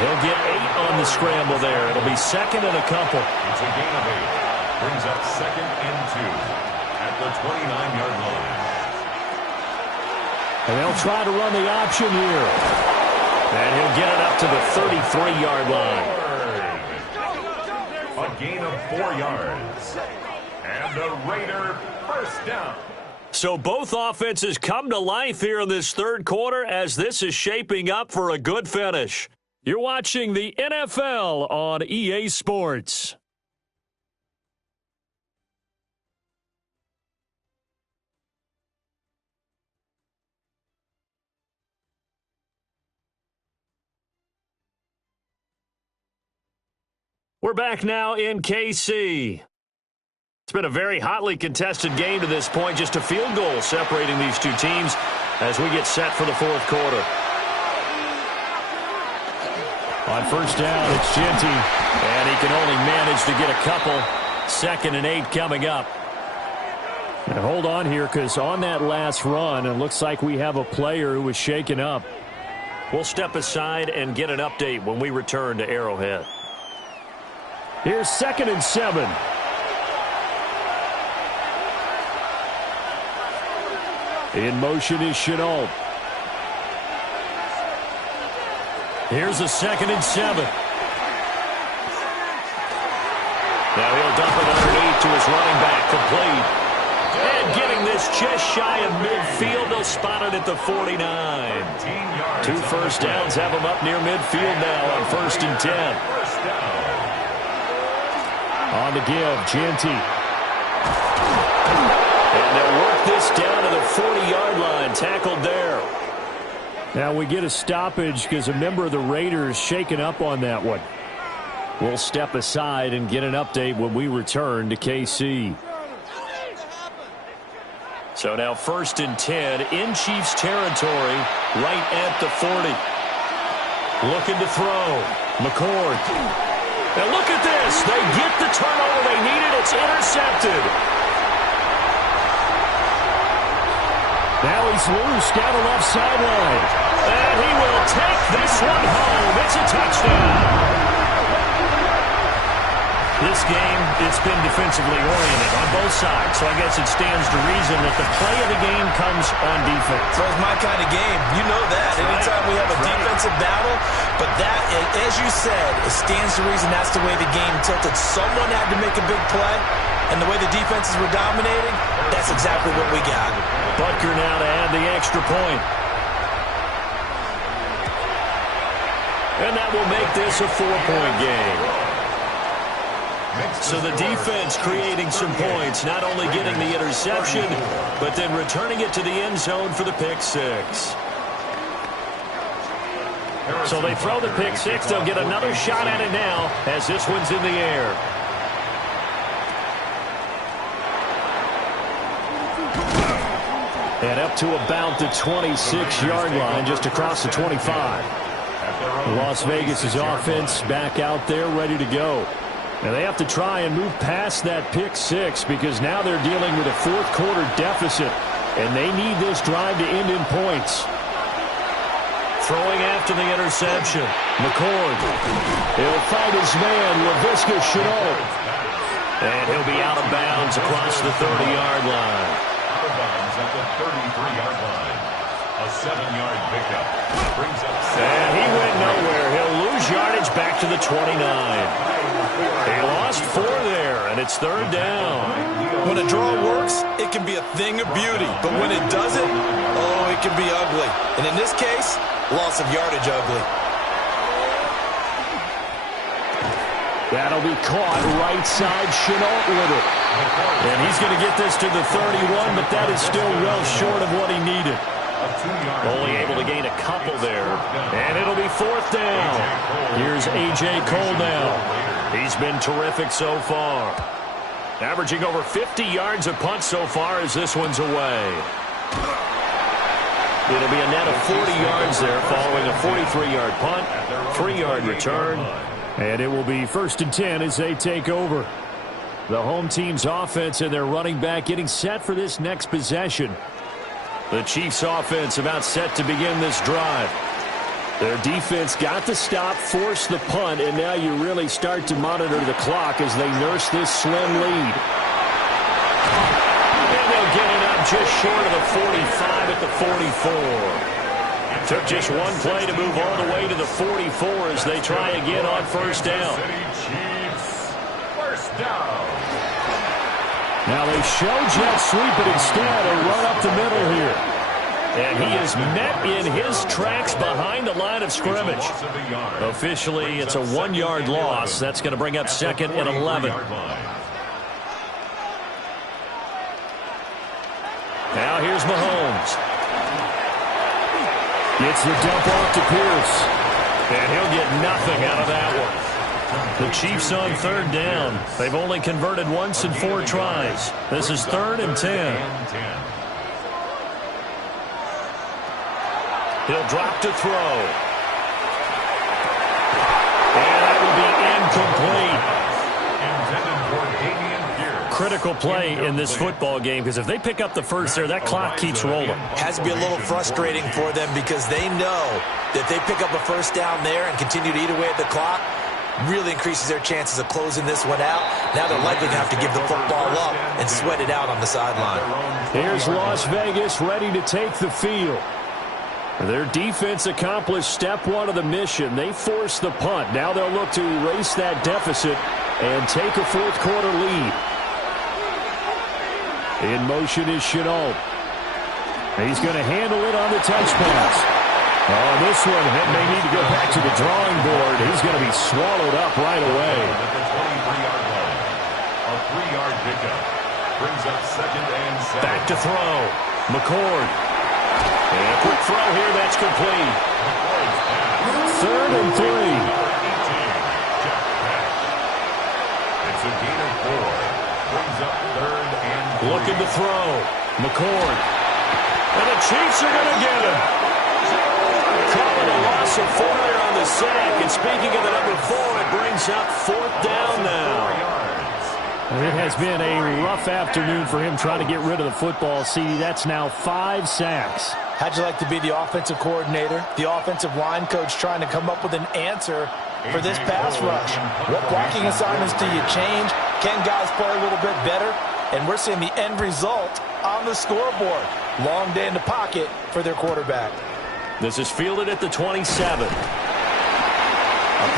He'll get 8 on the scramble there. It'll be 2nd and a couple. It's a gain of 8. Brings up 2nd and 2. The 29-yard line. And they'll try to run the option here. And he'll get it up to the 33-yard line. A gain of 4 yards. And the Raider 1st down. So both offenses come to life here in this 3rd quarter as this is shaping up for a good finish. You're watching the NFL on EA Sports. We're back now in KC. It's been a very hotly contested game to this point. Just a field goal separating these two teams as we get set for the 4th quarter. On 1st down, it's Genty. And he can only manage to get a couple. 2nd and 8 coming up. And hold on here, because on that last run, it looks like we have a player who was shaken up. We'll step aside and get an update when we return to Arrowhead. Here's 2nd and 7. In motion is Shenault. Here's a 2nd and 7. Now he'll dump it underneath to his running back, complete. And getting this just shy of midfield, they'll spot it at the 49. 2 first downs have him up near midfield now on 1st and 10. On the give, Genty. And they'll work this down to the 40-yard line, tackled there. Now we get a stoppage because a member of the Raiders shaken up on that one. We'll step aside and get an update when we return to KC. So now 1st and 10 in Chiefs territory, right at the 40. Looking to throw. McCord. And look at this. They get the turnover they needed. It's intercepted. Now he's loose down the left sideline. And he will take this one home. It's a touchdown. This game, it's been defensively oriented on both sides, so I guess it stands to reason that the play of the game comes on defense. So it's my kind of game. You know that. Anytime we have a defensive battle, but that, as you said, it stands to reason that's the way the game tilted. Someone had to make a big play, and the way the defenses were dominating, that's exactly what we got. Butker now to add the extra point. And that will make this a 4-point game. So the defense creating some points, not only getting the interception, but then returning it to the end zone for the pick six. So they throw the pick six. They'll get another shot at it now as this one's in the air. And up to about the 26-yard line, just across the 25. Las Vegas' offense back out there ready to go. And they have to try and move past that pick six because now they're dealing with a fourth quarter deficit, and they need this drive to end in points. Throwing after the interception. McCord. He'll find his man, Laviska Shenault. And he'll be out of bounds across the 30-yard line. Out of bounds at the 33-yard line. A 7-yard pickup. Brings up 7. And he went nowhere. He'll lose yardage back to the 29. He lost 4 there, and And it's third down. When a draw works, it can be a thing of beauty. But when it doesn't, oh, it can be ugly. And in this case, loss of yardage ugly. That'll be caught right side. Shenault with it. And he's going to get this to the 31, but that is still well short of what he needed. Only able to gain a couple there. And it'll be fourth down. Here's A.J. Cole now. He's been terrific so far. Averaging over 50 yards a punt so far as this one's away. It'll be a net of 40 yards there following a 43-yard punt, 3-yard return. And it will be 1st and 10 as they take over. The home team's offense and their running back getting set for this next possession. The Chiefs' offense about set to begin this drive. Their defense got the stop, forced the punt, and now you really start to monitor the clock as they nurse this slim lead. And they'll get it up just short of the 45 at the 44. Took just one play to move all the way to the 44 as they try again on first down. Now they show jet sweep, but instead a run up the middle here. And he is met in his tracks behind the line of scrimmage. Officially, it's a 1-yard loss. That's going to bring up 2nd and 11. Now here's Mahomes. Gets the dump off to Pierce. And he'll get nothing out of that one. The Chiefs on third down. They've only converted once in 4 tries. This is 3rd and 10. He'll drop to throw. And that will be incomplete. Critical play in this football game because if they pick up the first there, that clock keeps rolling. Has to be a little frustrating for them because they know that they pick up a first down there and continue to eat away at the clock, really increases their chances of closing this one out. Now they're likely to have to give the football up and sweat it out on the sideline. Here's Las Vegas ready to take the field. Their defense accomplished step 1 of the mission. They forced the punt. Now they'll look to erase that deficit and take a fourth-quarter lead. In motion is Shenault. He's going to handle it on the touch pass. Oh, this one may need to go back to the drawing board. He's going to be swallowed up right away. A 3-yard pickup brings up 2nd and 7. Back to throw. McCord. And a quick throw here. That's complete. 3rd and 3. It's a gain of 4. Brings up 3rd and 3. Looking to throw. McCord. And the Chiefs are going to get him. Calling a loss of 4 there on the sack. And speaking of the number 4, it brings up 4th down now. It has been a rough afternoon for him trying to get rid of the football. See, that's now 5 sacks. How'd you like to be the offensive coordinator, the offensive line coach trying to come up with an answer for this pass rush? What blocking assignments do you change? Can guys play a little bit better? And we're seeing the end result on the scoreboard. Long day in the pocket for their quarterback. This is fielded at the 27. A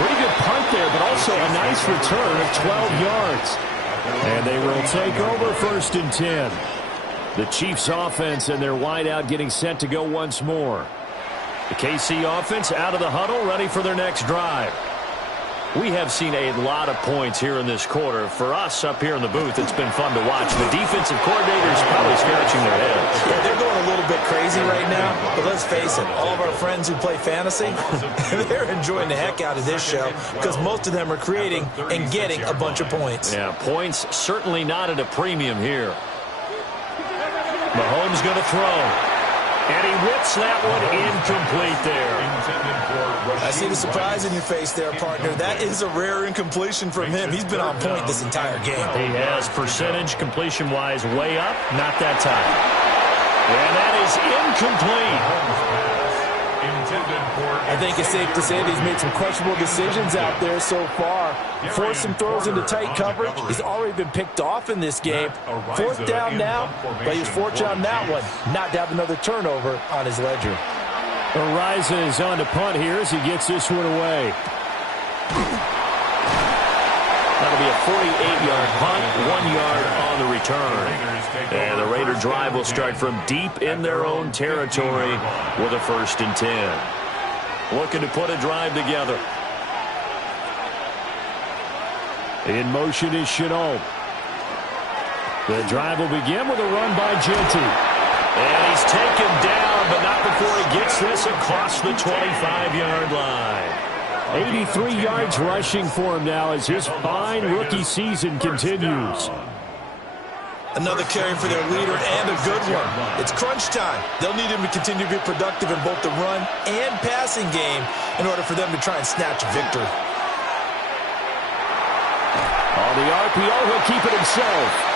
pretty good punt there, but also a nice return of 12 yards. And they will take over 1st and 10. The Chiefs offense and their wideout getting set to go once more. The KC offense out of the huddle, ready for their next drive. We have seen a lot of points here in this quarter. For us up here in the booth, it's been fun to watch. The defensive coordinators probably scratching their heads. Yeah, they're going a little bit crazy right now, but let's face it, all of our friends who play fantasy, they're enjoying the heck out of this show because most of them are creating and getting a bunch of points. Yeah, points certainly not at a premium here. Mahomes going to throw. And he whips that one incomplete there. I see the surprise in your face there, partner. That is a rare incompletion from him. He's been on point this entire game. He has percentage completion-wise way up, not that time. And that is incomplete. I think it's safe to say that he's made some questionable decisions out there so far. Forced some throws into tight coverage. He's already been picked off in this game. 4th down now, but he was fortunate on that one not to have another turnover on his ledger. Ariza is on the punt here as he gets this one away. That'll be a 48-yard punt, 1 yard on the return. And the Raider drive will start from deep in their own territory with a 1st and 10. Looking to put a drive together. In motion is Shenault. The drive will begin with a run by Jeanty. And he's taken down, but not before he gets this across the 25-yard line. 83 yards rushing for him now as his fine rookie season continues. Another carry for their leader and a good one. It's crunch time. They'll need him to continue to be productive in both the run and passing game in order for them to try and snatch a victory. On the RPO, he'll keep it himself.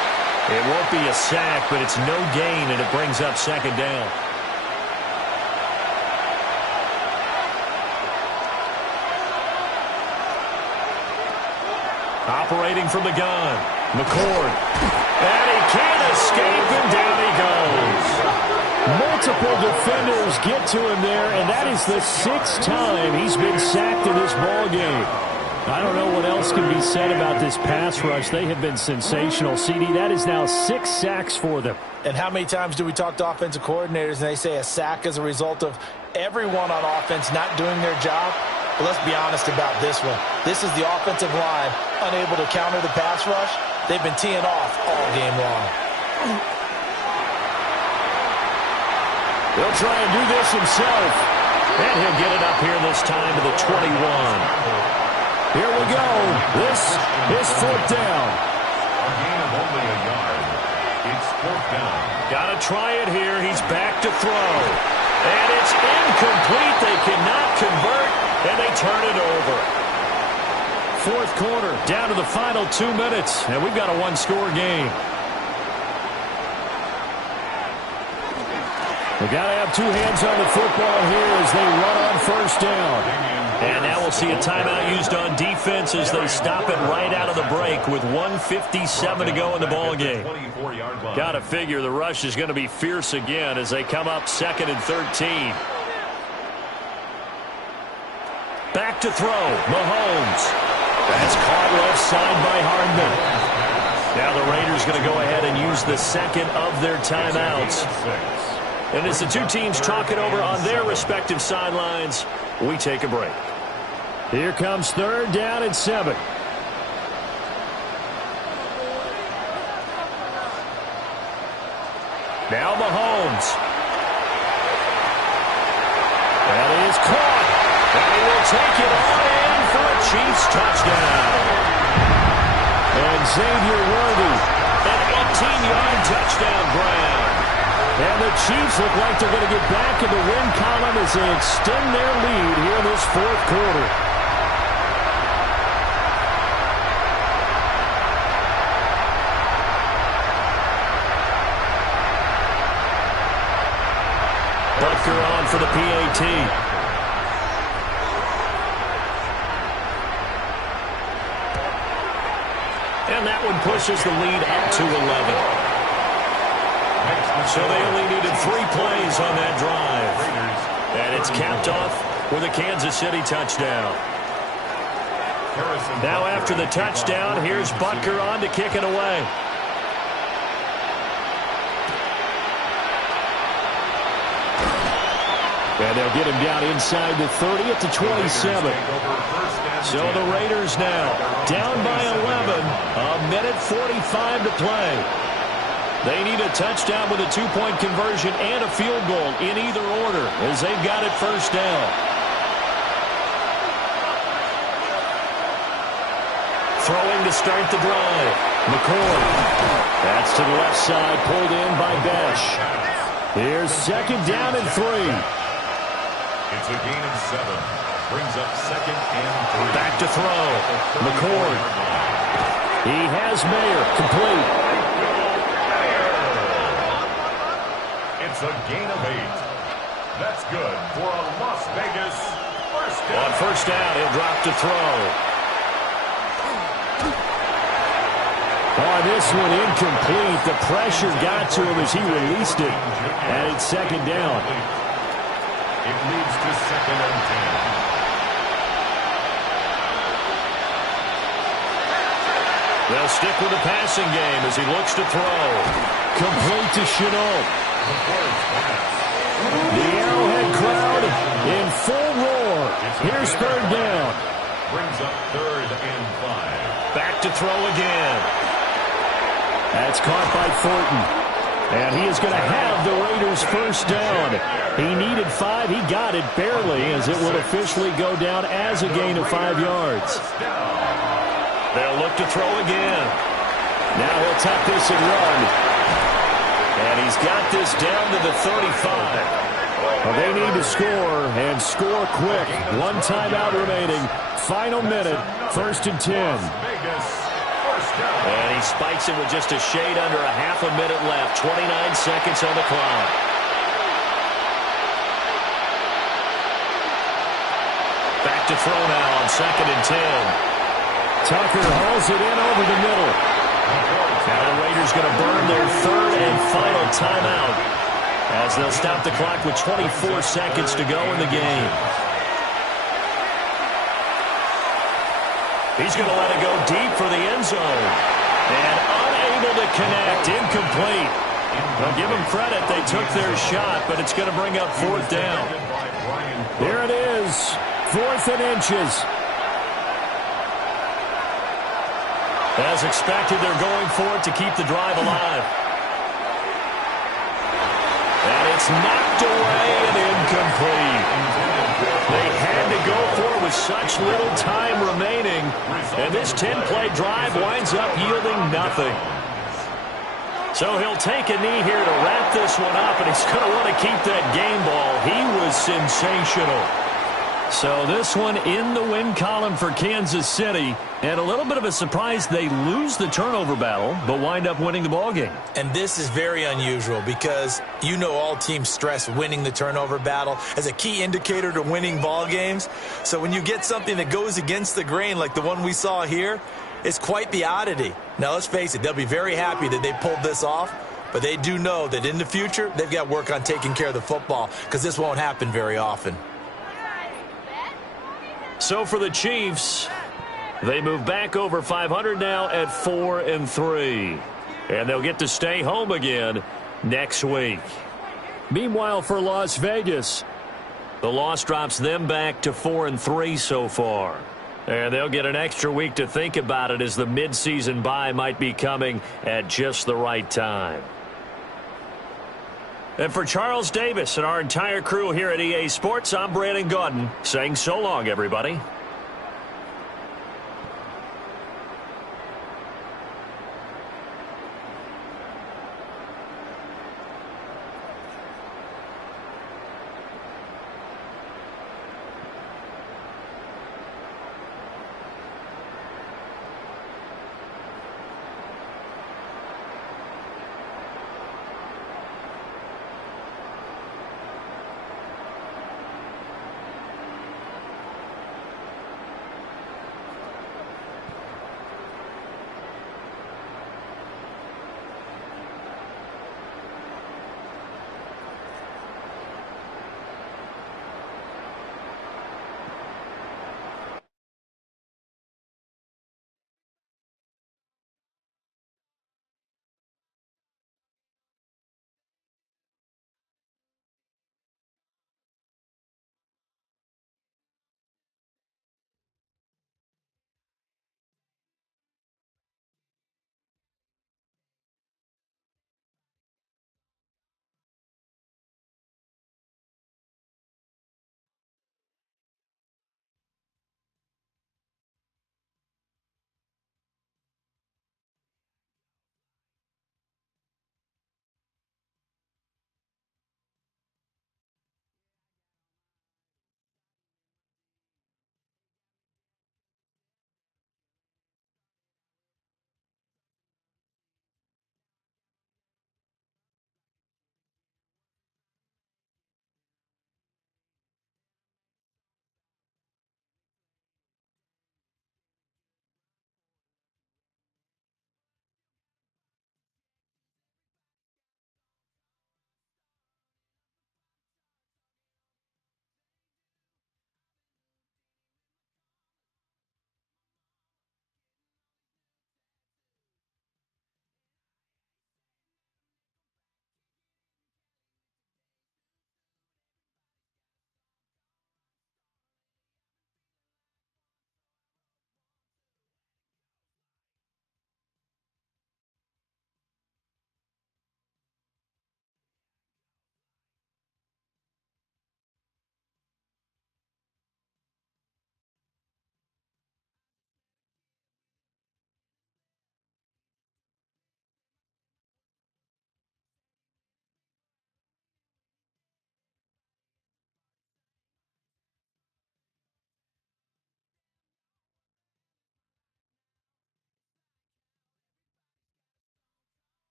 It won't be a sack, but it's no gain, and it brings up 2nd down. Operating from the gun, McCord. And he can't escape, and down he goes. Multiple defenders get to him there, and that is the 6th time he's been sacked in this ball game. I don't know what else can be said about this pass rush. They have been sensational. CD, that is now 6 sacks for them. And how many times do we talk to offensive coordinators and they say a sack is a result of everyone on offense not doing their job? But let's be honest about this one. This is the offensive line unable to counter the pass rush. They've been teeing off all game long. He'll try and do this himself. And he'll get it up here this time to the 21. Here we go. This is 4th down. A gain of only a yard. It's 4th down. Got to try it here. He's back to throw. And it's incomplete. They cannot convert, and they turn it over. 4th quarter, down to the final 2 minutes, and we've got a 1-score game. We've got to have 2 hands on the football here as they run on 1st down. And now we'll see a timeout used on defense as they stop it right out of the break with 1:57 to go in the ball game. Got to figure the rush is going to be fierce again as they come up 2nd and 13. Back to throw, Mahomes. That's caught left side by Hardman. Now the Raiders going to go ahead and use the 2nd of their timeouts. And as the 2 teams talk it over on their respective sidelines, we take a break. Here comes 3rd down and 7. Now Mahomes. That is caught. And he will take it on in for a Chiefs touchdown. And Xavier Worthy. An 18-yard touchdown grab. And the Chiefs look like they're going to get back in the win column as they extend their lead here in this 4th quarter. Butker on for the PAT. And that one pushes the lead up to 11. So they only needed 3 plays on that drive. And it's capped off with a Kansas City touchdown. Now after the touchdown, here's Butker on to kick it away. And they'll get him down inside the 30 at the 27. So the Raiders now down by 11, a minute 45 to play. They need a touchdown with a 2-point conversion and a field goal in either order as they've got it 1st down. Throwing to start the drive. McCoy. That's to the left side, pulled in by Besh. Here's 2nd down and 3. It's a gain of 7. Brings up 2nd and 3. Back to throw. McCoy. He has Mayer complete. It's a gain of 8. That's good for a Las Vegas 1st down. On 1st down, he'll drop to throw. Oh, this one incomplete. The pressure got to him as he released it. And it's 2nd down. It leads to 2nd and 10. They'll stick with the passing game as he looks to throw. Complete to Shenault. The Arrowhead crowd in full roar. Here's third down. Brings up 3rd and 5. Back to throw again. That's caught by Thornton. And he is going to have the Raiders first down. He needed 5. He got it barely, as it will officially go down as a gain of 5 yards. They'll look to throw again. Now he'll tap this and run. And he's got this down to the 35. Well, they need to score, and score quick. 1 timeout remaining. Final minute, 1st and 10. And he spikes it with just a shade under a half a minute left. 29 seconds on the clock. Back to throw now on 2nd and 10. Tucker hauls it in over the middle. Now the Raiders going to burn their 3rd and final timeout as they'll stop the clock with 24 seconds to go in the game. He's going to let it go deep for the end zone. And unable to connect, incomplete. Well, give them credit, they took their shot, but it's going to bring up 4th down. Here it is, 4th and inches. As expected, they're going for it to keep the drive alive. And it's knocked away and incomplete. They had to go for it with such little time remaining. And this 10-play drive winds up yielding nothing. So he'll take a knee here to wrap this one up, and he's going to want to keep that game ball. He was sensational. So this one in the win column for Kansas City. And a little bit of a surprise, they lose the turnover battle, but wind up winning the ballgame. And this is very unusual because you know all teams stress winning the turnover battle as a key indicator to winning ball games. So when you get something that goes against the grain like the one we saw here, it's quite the oddity. Now let's face it, they'll be very happy that they pulled this off, but they do know that in the future they've got work on taking care of the football because this won't happen very often. So for the Chiefs, they move back over 500 now at 4-3. And they'll get to stay home again next week. Meanwhile, for Las Vegas, the loss drops them back to 4-3 so far. And they'll get an extra week to think about it as the midseason bye might be coming at just the right time. And for Charles Davis and our entire crew here at EA Sports, I'm Brandon Gaudin saying so long, everybody.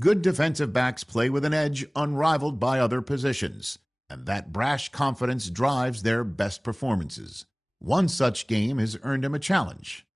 Good defensive backs play with an edge unrivaled by other positions, and that brash confidence drives their best performances. One such game has earned him a challenge.